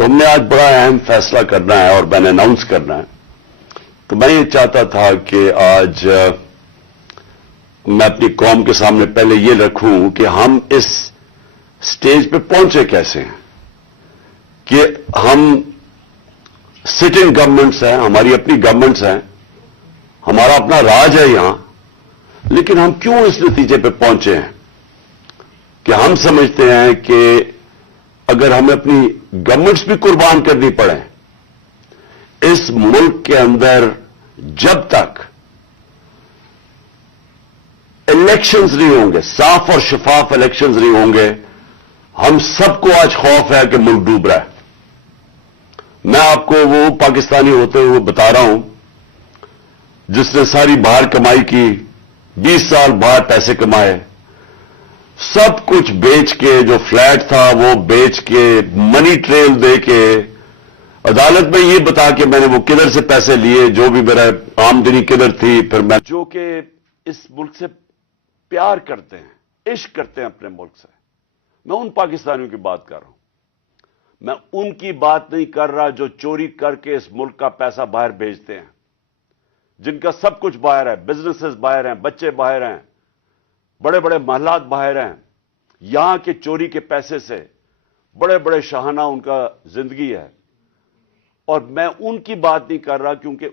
تو ہم نے آج بڑا اہم فیصلہ کرنا ہے اور میں نے اناؤنس کرنا ہے. تو میں یہ چاہتا تھا کہ آج میں اپنی قوم کے سامنے پہلے یہ رکھوں کہ ہم اس سٹیج پہ پہنچے کیسے ہیں، کہ ہم سٹنگ گورنمنٹس ہیں، ہماری اپنی گورنمنٹس ہیں، ہمارا اپنا راج ہے یہاں، لیکن ہم کیوں اس نتیجے پہ پہنچے ہیں کہ ہم سمجھتے ہیں کہ اگر ہمیں اپنی گورنمنٹس بھی قربان کرنی پڑے اس ملک کے اندر جب تک الیکشنز نہیں ہوں گے، صاف اور شفاف الیکشنز نہیں ہوں گے، ہم سب کو آج خوف ہے کہ ملک ڈوب رہا ہے. میں آپ کو وہ پاکستانی ہوتے ہوئے بتا رہا ہوں جس نے ساری باہر کمائی کی، 20 سال باہر پیسے کمائے، سب کچھ بیچ کے، جو فلیٹ تھا وہ بیچ کے، منی ٹریل دے کے، عدالت میں یہ بتا کے میں نے وہ کدھر سے پیسے لیے، جو بھی میرا آمدنی کدھر تھی، پھر میں جو کہ اس ملک سے پیار کرتے ہیں، عشق کرتے ہیں اپنے ملک سے. میں ان پاکستانیوں کی بات کر رہا ہوں، میں ان کی بات نہیں کر رہا جو چوری کر کے اس ملک کا پیسہ باہر بھیجتے ہیں، جن کا سب کچھ باہر ہے، بزنسز باہر ہیں، بچے باہر ہیں، بڑے بڑے محلات باہر ہیں، یہاں کے چوری کے پیسے سے بڑے بڑے شاہانہ ان کا زندگی ہے. اور میں ان کی بات نہیں کر رہا کیونکہ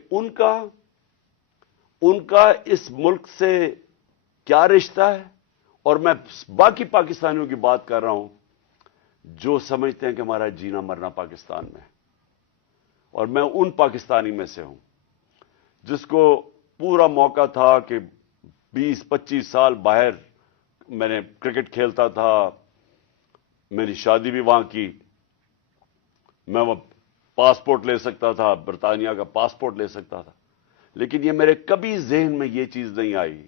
ان کا اس ملک سے کیا رشتہ ہے، اور میں باقی پاکستانیوں کی بات کر رہا ہوں جو سمجھتے ہیں کہ ہمارا جینا مرنا پاکستان میں. اور میں ان پاکستانی میں سے ہوں جس کو پورا موقع تھا کہ 20-25 سال باہر میں نے کرکٹ کھیلتا تھا، میری شادی بھی وہاں کی، میں وہ پاسپورٹ لے سکتا تھا، برطانیہ کا پاسپورٹ لے سکتا تھا، لیکن یہ میرے کبھی ذہن میں یہ چیز نہیں آئی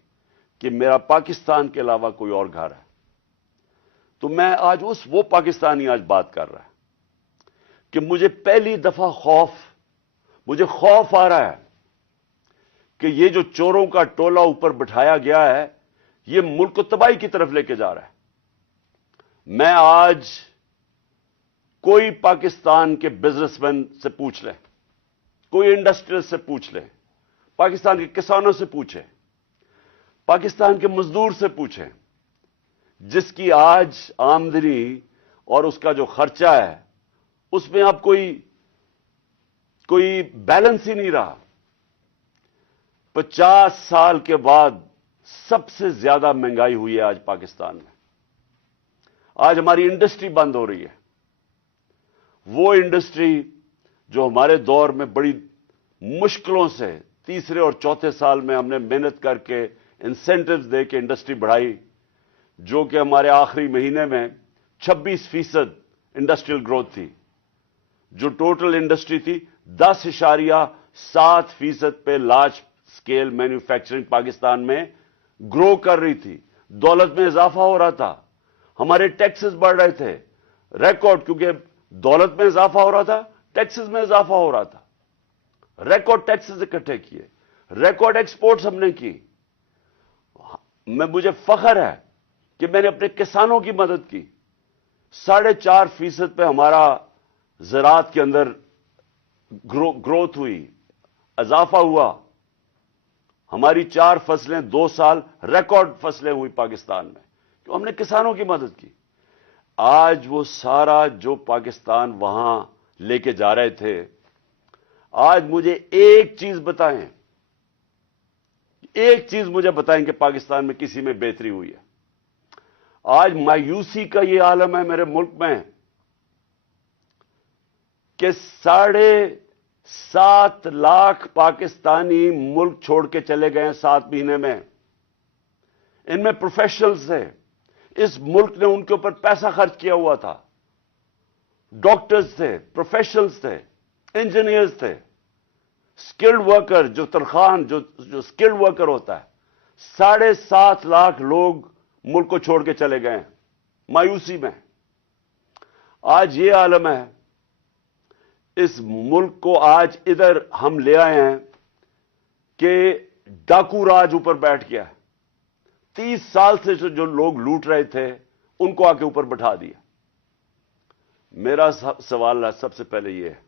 کہ میرا پاکستان کے علاوہ کوئی اور گھر ہے. تو میں آج وہ پاکستانی آج بات کر رہا ہے کہ مجھے پہلی دفعہ مجھے خوف آ رہا ہے کہ یہ جو چوروں کا ٹولہ اوپر بٹھایا گیا ہے یہ ملک کو تباہی کی طرف لے کے جا رہا ہے. میں آج کوئی پاکستان کے بزنس مین سے پوچھ لیں، کوئی انڈسٹریل سے پوچھ لیں، پاکستان کے کسانوں سے پوچھیں، پاکستان کے مزدور سے پوچھیں، جس کی آج آمدنی اور اس کا جو خرچہ ہے اس میں اب کوئی بیلنس ہی نہیں رہا. 50 سال کے بعد سب سے زیادہ مہنگائی ہوئی ہے آج پاکستان میں. آج ہماری انڈسٹری بند ہو رہی ہے، وہ انڈسٹری جو ہمارے دور میں بڑی مشکلوں سے تیسرے اور چوتھے سال میں ہم نے محنت کر کے انسینٹیوز دے کے انڈسٹری بڑھائی، جو کہ ہمارے آخری مہینے میں 26% انڈسٹریل گروتھ تھی، جو ٹوٹل انڈسٹری تھی 10.7% پہ لارج سکیل مینوفیکچرنگ پاکستان میں گرو کر رہی تھی، دولت میں اضافہ ہو رہا تھا، ہمارے ٹیکسز بڑھ رہے تھے ریکارڈ، کیونکہ دولت میں اضافہ ہو رہا تھا، ٹیکسز میں اضافہ ہو رہا تھا، ریکارڈ ٹیکسز اکٹھے کیے، ریکارڈ ایکسپورٹس ہم نے کی. مجھے فخر ہے کہ میں نے اپنے کسانوں کی مدد کی. 4.5% پہ ہمارا زراعت کے اندر گروتھ ہوئی، اضافہ ہوا. ہماری 4 فصلیں 2 سال ریکارڈ فصلیں ہوئی پاکستان میں، تو ہم نے کسانوں کی مدد کی. آج وہ سارا جو پاکستان وہاں لے کے جا رہے تھے، آج مجھے ایک چیز بتائیں کہ پاکستان میں کسی میں بہتری ہوئی ہے. آج مایوسی کا یہ عالم ہے میرے ملک میں کہ 7.5 لاکھ پاکستانی ملک چھوڑ کے چلے گئے ہیں 7 مہینے میں. ان میں پروفیشنلز تھے، اس ملک نے ان کے اوپر پیسہ خرچ کیا ہوا تھا، ڈاکٹرز تھے، پروفیشنلز تھے، انجینئرز تھے، سکلڈ ورکر جو ترخان جو سکلڈ ورکر ہوتا ہے. 7.5 لاکھ لوگ ملک کو چھوڑ کے چلے گئے ہیں مایوسی میں. آج یہ عالم ہے، اس ملک کو آج ادھر ہم لے آئے ہیں کہ ڈاکو راج اوپر بیٹھ گیا ہے. 30 سال سے جو لوگ لوٹ رہے تھے ان کو آ کے اوپر بٹھا دیا. میرا سوال سب سے پہلے یہ ہے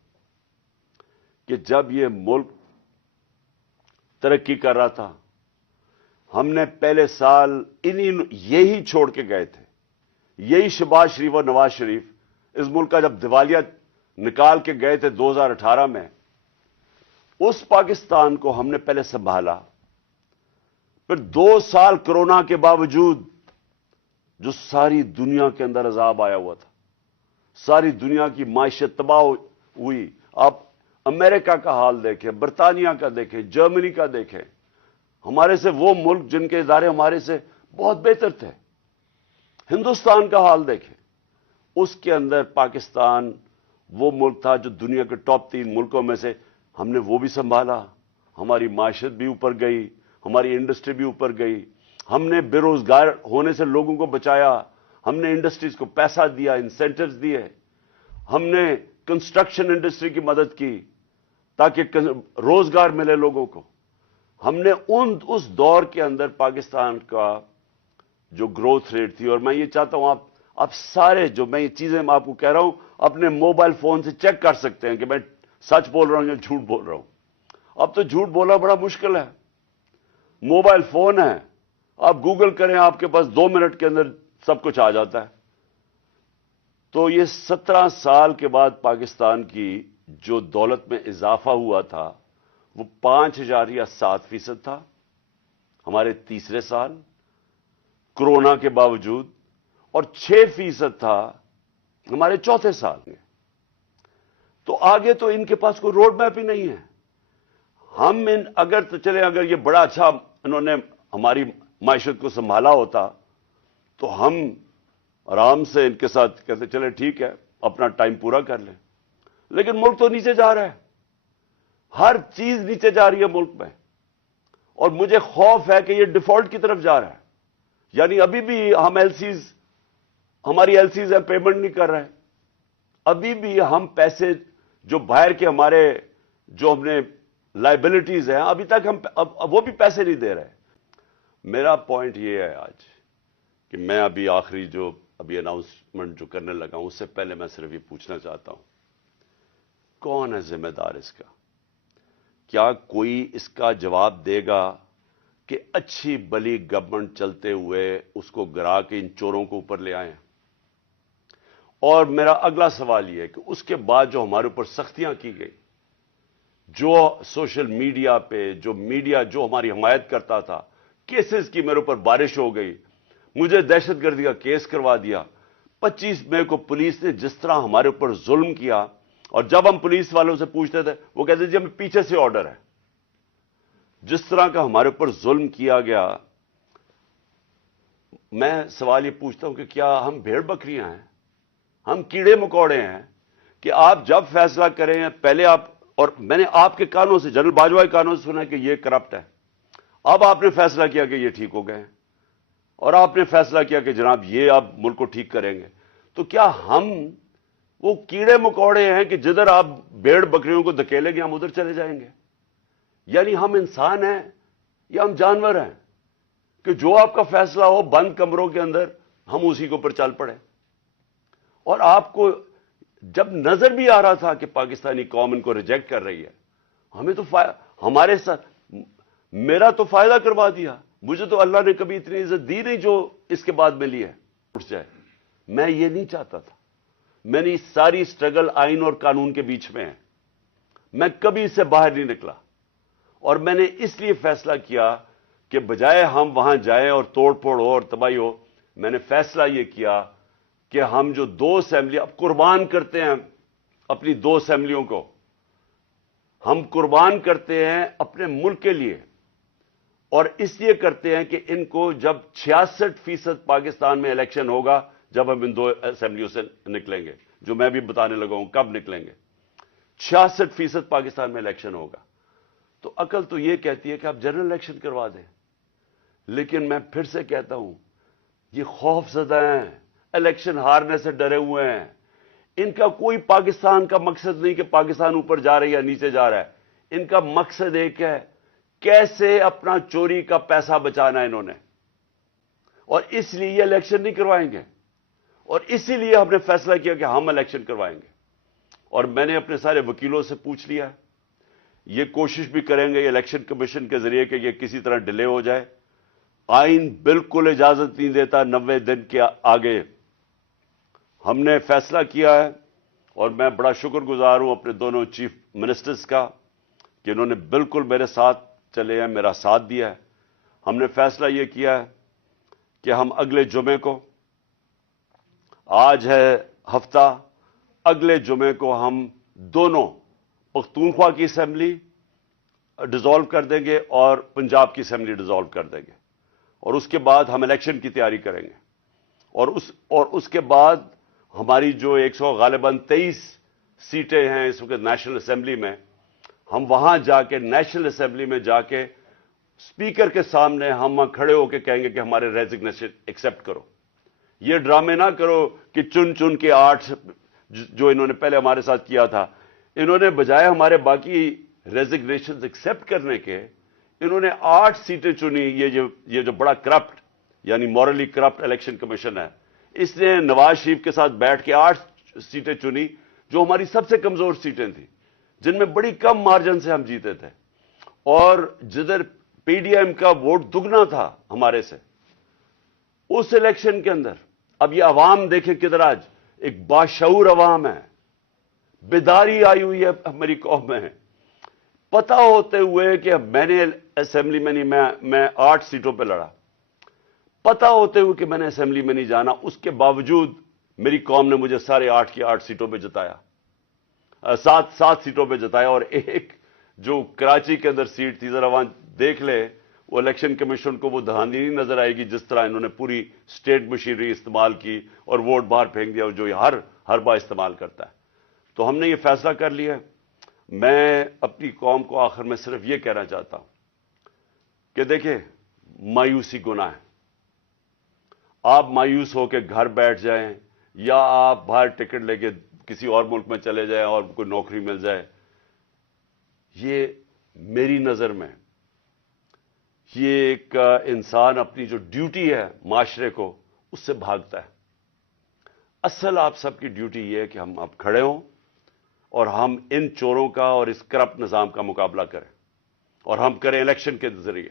کہ جب یہ ملک ترقی کر رہا تھا، ہم نے پہلے سال یہی چھوڑ کے گئے تھے، یہی شہباز شریف اور نواز شریف اس ملک کا جب دیوالیہ نکال کے گئے تھے 2018 میں، اس پاکستان کو ہم نے پہلے سنبھالا. پھر 2 سال کورونا کے باوجود جو ساری دنیا کے اندر عذاب آیا ہوا تھا، ساری دنیا کی معیشت تباہ ہوئی. آپ امریکہ کا حال دیکھیں، برطانیہ کا دیکھیں، جرمنی کا دیکھیں، ہمارے سے وہ ملک جن کے ادارے ہمارے سے بہت بہتر تھے. ہندوستان کا حال دیکھیں، اس کے اندر پاکستان وہ ملک تھا جو دنیا کے ٹاپ 3 ملکوں میں سے. ہم نے وہ بھی سنبھالا، ہماری معیشت بھی اوپر گئی، ہماری انڈسٹری بھی اوپر گئی، ہم نے بے روزگار ہونے سے لوگوں کو بچایا، ہم نے انڈسٹریز کو پیسہ دیا، انسینٹیوز دیے، ہم نے کنسٹرکشن انڈسٹری کی مدد کی تاکہ روزگار ملے لوگوں کو. ہم نے اس دور کے اندر پاکستان کا جو گروتھ ریٹ تھی، اور میں یہ چاہتا ہوں آپ سارے جو میں یہ چیزیں آپ کو کہہ رہا ہوں اپنے موبائل فون سے چیک کر سکتے ہیں کہ میں سچ بول رہا ہوں یا جھوٹ بول رہا ہوں. اب تو جھوٹ بولنا بڑا مشکل ہے، موبائل فون ہے، آپ گوگل کریں، آپ کے پاس 2 منٹ کے اندر سب کچھ آ جاتا ہے. تو یہ 17 سال کے بعد پاکستان کی جو دولت میں اضافہ ہوا تھا وہ 5.7% تھا ہمارے تیسرے سال کورونا کے باوجود، اور 6% تھا ہمارے چوتھے سال میں. تو آگے تو ان کے پاس کوئی روڈ میپ ہی نہیں ہے. ہم اگر یہ بڑا اچھا انہوں نے ہماری معیشت کو سنبھالا ہوتا تو ہم آرام سے ان کے ساتھ کہتے چلے ٹھیک ہے اپنا ٹائم پورا کر لیں. لیکن ملک تو نیچے جا رہا ہے، ہر چیز نیچے جا رہی ہے ملک میں، اور مجھے خوف ہے کہ یہ ڈیفالٹ کی طرف جا رہا ہے. یعنی ابھی بھی ہم ہماری ایل سیز پیمنٹ نہیں کر رہے، ابھی بھی ہم پیسے جو باہر کے ہمارے جو ہم نے لائبلٹیز ہیں ابھی تک ہم وہ بھی پیسے نہیں دے رہے. میرا پوائنٹ یہ ہے آج کہ میں آخری جو اناؤنسمنٹ جو کرنے لگا ہوں اس سے پہلے میں صرف یہ پوچھنا چاہتا ہوں، کون ہے ذمہ دار اس کا؟ کیا کوئی اس کا جواب دے گا کہ اچھی بلی گورنمنٹ چلتے ہوئے اس کو گرا کے ان چوروں کو اوپر لے آئیں؟ اور میرا اگلا سوال یہ ہے کہ اس کے بعد جو ہمارے اوپر سختیاں کی گئی، جو سوشل میڈیا پہ جو میڈیا جو ہماری حمایت کرتا تھا، کیسز کی میرے اوپر بارش ہو گئی، مجھے دہشت گردی کا کیس کروا دیا. 25 مئی کو پولیس نے جس طرح ہمارے اوپر ظلم کیا، اور جب ہم پولیس والوں سے پوچھتے تھے وہ کہتے جی ہمیں پیچھے سے آرڈر ہے. جس طرح کا ہمارے اوپر ظلم کیا گیا، میں سوال یہ پوچھتا ہوں کہ کیا ہم بھیڑ بکریاں ہیں، ہم کیڑے مکوڑے ہیں کہ آپ جب فیصلہ کریں پہلے اور میں نے آپ کے کانوں سے، جنرل باجوہ کے کانوں سے سنا کہ یہ کرپٹ ہے، اب آپ نے فیصلہ کیا کہ یہ ٹھیک ہو گئے ہیں، اور آپ نے فیصلہ کیا کہ جناب یہ آپ ملک کو ٹھیک کریں گے. تو کیا ہم وہ کیڑے مکوڑے ہیں کہ جدھر آپ بھیڑ بکریوں کو دھکیلیں گے ہم ادھر چلے جائیں گے؟ یعنی ہم انسان ہیں یا ہم جانور ہیں کہ جو آپ کا فیصلہ ہو بند کمروں کے اندر ہم اسی کے اوپر چل پڑے؟ اور آپ کو جب نظر بھی آ رہا تھا کہ پاکستانی قوم ان کو ریجیکٹ کر رہی ہے، ہمیں تو ہمارے ساتھ میرا تو فائدہ کروا دیا. مجھے تو اللہ نے کبھی اتنی عزت دی نہیں جو اس کے بعد ملی ہے. اٹھ جائے، میں یہ نہیں چاہتا تھا. میں نے ساری سٹرگل آئین اور قانون کے بیچ میں ہے، میں کبھی اس سے باہر نہیں نکلا. اور میں نے اس لیے فیصلہ کیا کہ بجائے ہم وہاں جائیں اور توڑ پھوڑ ہو اور تباہی ہو، میں نے فیصلہ یہ کیا کہ ہم جو 2 اسمبلی اب قربان کرتے ہیں اپنی 2 اسمبلیوں کو، ہم قربان کرتے ہیں اپنے ملک کے لیے، اور اس لیے کرتے ہیں کہ ان کو جب 66% پاکستان میں الیکشن ہوگا، جب ہم ان 2 اسمبلیوں سے نکلیں گے، جو میں بھی بتانے لگا ہوں کب نکلیں گے، 66% پاکستان میں الیکشن ہوگا، تو عقل تو یہ کہتی ہے کہ آپ جنرل الیکشن کروا دیں. لیکن میں پھر سے کہتا ہوں، یہ خوف زدہ ہیں، الیکشن ہارنے سے ڈرے ہوئے ہیں. ان کا کوئی پاکستان کا مقصد نہیں کہ پاکستان اوپر جا رہا ہے یا نیچے جا رہا ہے. ان کا مقصد ایک ہے، کیسے اپنا چوری کا پیسہ بچانا ہے انہوں نے، اور اس لیے یہ الیکشن نہیں کروائیں گے. اور اسی لیے ہم نے فیصلہ کیا کہ ہم الیکشن کروائیں گے. اور میں نے اپنے سارے وکیلوں سے پوچھ لیا ہے, یہ کوشش بھی کریں گے الیکشن کمیشن کے ذریعے کہ یہ کسی طرح ڈیلے ہو جائے. آئین بالکل اجازت نہیں دیتا 90 دن کے آگے. ہم نے فیصلہ کیا ہے, اور میں بڑا شکر گزار ہوں اپنے دونوں چیف منسٹرز کا کہ انہوں نے بالکل میرے ساتھ چلے ہیں, میرا ساتھ دیا ہے. ہم نے فیصلہ یہ کیا ہے کہ ہم اگلے جمعے کو, آج ہے ہفتہ, اگلے جمعے کو ہم دونوں پختونخوا کی اسمبلی ڈیزالو کر دیں گے اور پنجاب کی اسمبلی ڈیزالو کر دیں گے, اور اس کے بعد ہم الیکشن کی تیاری کریں گے. اور اس کے بعد ہماری جو 123 سیٹیں ہیں اس وقت نیشنل اسمبلی میں, ہم وہاں جا کے نیشنل اسمبلی میں جا کے اسپیکر کے سامنے ہم کھڑے ہو کے کہیں گے کہ ہمارے ریزگنیشن ایکسپٹ کرو. یہ ڈرامے نہ کرو کہ چن چن کے 8 جو انہوں نے پہلے ہمارے ساتھ کیا تھا, انہوں نے بجائے ہمارے باقی ریزگنیشن ایکسپٹ کرنے کے, انہوں نے 8 سیٹیں چنی. یہ جو بڑا کرپٹ یعنی مورلی کرپٹ الیکشن کمیشن ہے, اس نے نواز شریف کے ساتھ بیٹھ کے 8 سیٹیں چنی جو ہماری سب سے کمزور سیٹیں تھیں, جن میں بڑی کم مارجن سے ہم جیتے تھے, اور جدھر پی ڈی ایم کا ووٹ دگنا تھا ہمارے سے اس الیکشن کے اندر. اب یہ عوام دیکھیں کدھر, آج ایک باشعور عوام ہے, بیداری آئی ہوئی ہے ہماری قوم میں. پتہ ہوتے ہوئے کہ میں نے اسمبلی میں نہیں, میں 8 سیٹوں پہ لڑا, پتہ ہوتے ہوئے کہ میں نے اسمبلی میں نہیں جانا, اس کے باوجود میری قوم نے مجھے سارے 8 کی 8 سیٹوں پہ جتایا, 7 سیٹوں پہ جتایا. اور ایک جو کراچی کے اندر سیٹ تھی, ذرا وہاں دیکھ لے, وہ الیکشن کمیشن کو وہ دھاندلی نہیں نظر آئے گی جس طرح انہوں نے پوری اسٹیٹ مشینری استعمال کی اور ووٹ باہر پھینک دیا, جو یہ ہر بار استعمال کرتا ہے. تو ہم نے یہ فیصلہ کر لیا. میں اپنی قوم کو آخر میں صرف یہ کہنا چاہتا ہوں کہ دیکھیں, مایوسی گناہ ہے. آپ مایوس ہو کے گھر بیٹھ جائیں یا آپ باہر ٹکٹ لے کے کسی اور ملک میں چلے جائیں اور کوئی نوکری مل جائے, یہ میری نظر میں یہ ایک انسان اپنی جو ڈیوٹی ہے معاشرے کو, اس سے بھاگتا ہے. اصل آپ سب کی ڈیوٹی یہ ہے کہ ہم اب کھڑے ہوں اور ہم ان چوروں کا اور اس کرپٹ نظام کا مقابلہ کریں, اور ہم کریں الیکشن کے ذریعے,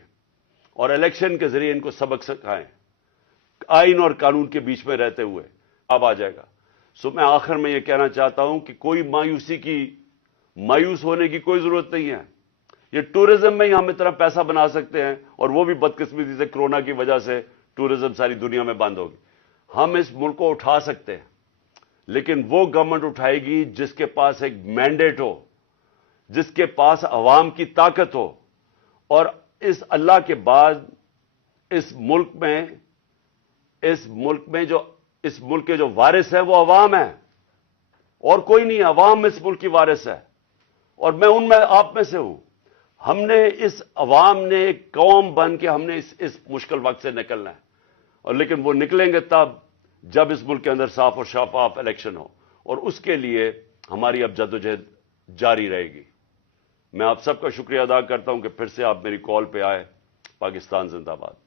اور الیکشن کے ذریعے ان کو سبق سکھائیں, آئین اور قانون کے بیچ میں رہتے ہوئے. اب آ جائے گا. میں آخر میں یہ کہنا چاہتا ہوں کہ کوئی مایوس ہونے کی کوئی ضرورت نہیں ہے. یہ ٹورزم میں ہی ہم اتنا پیسہ بنا سکتے ہیں, اور وہ بھی بدقسمتی سے کرونا کی وجہ سے ٹورزم ساری دنیا میں بند ہوگی. ہم اس ملک کو اٹھا سکتے ہیں, لیکن وہ گورنمنٹ اٹھائے گی جس کے پاس ایک مینڈیٹ ہو, جس کے پاس عوام کی طاقت ہو. اور اس اللہ کے بعد اس ملک کے جو وارث ہیں وہ عوام ہیں, اور کوئی نہیں. عوام اس ملک کی وارث ہے, اور میں ان میں آپ میں سے ہوں. ہم نے اس عوام نے ایک قوم بن کے ہم نے اس مشکل وقت سے نکلنا ہے, اور لیکن وہ نکلیں گے تب جب اس ملک کے اندر صاف اور شفاف الیکشن ہو, اور اس کے لیے ہماری اب جدوجہد جاری رہے گی. میں آپ سب کا شکریہ ادا کرتا ہوں کہ پھر سے آپ میری کال پہ آئے. پاکستان زندہ باد.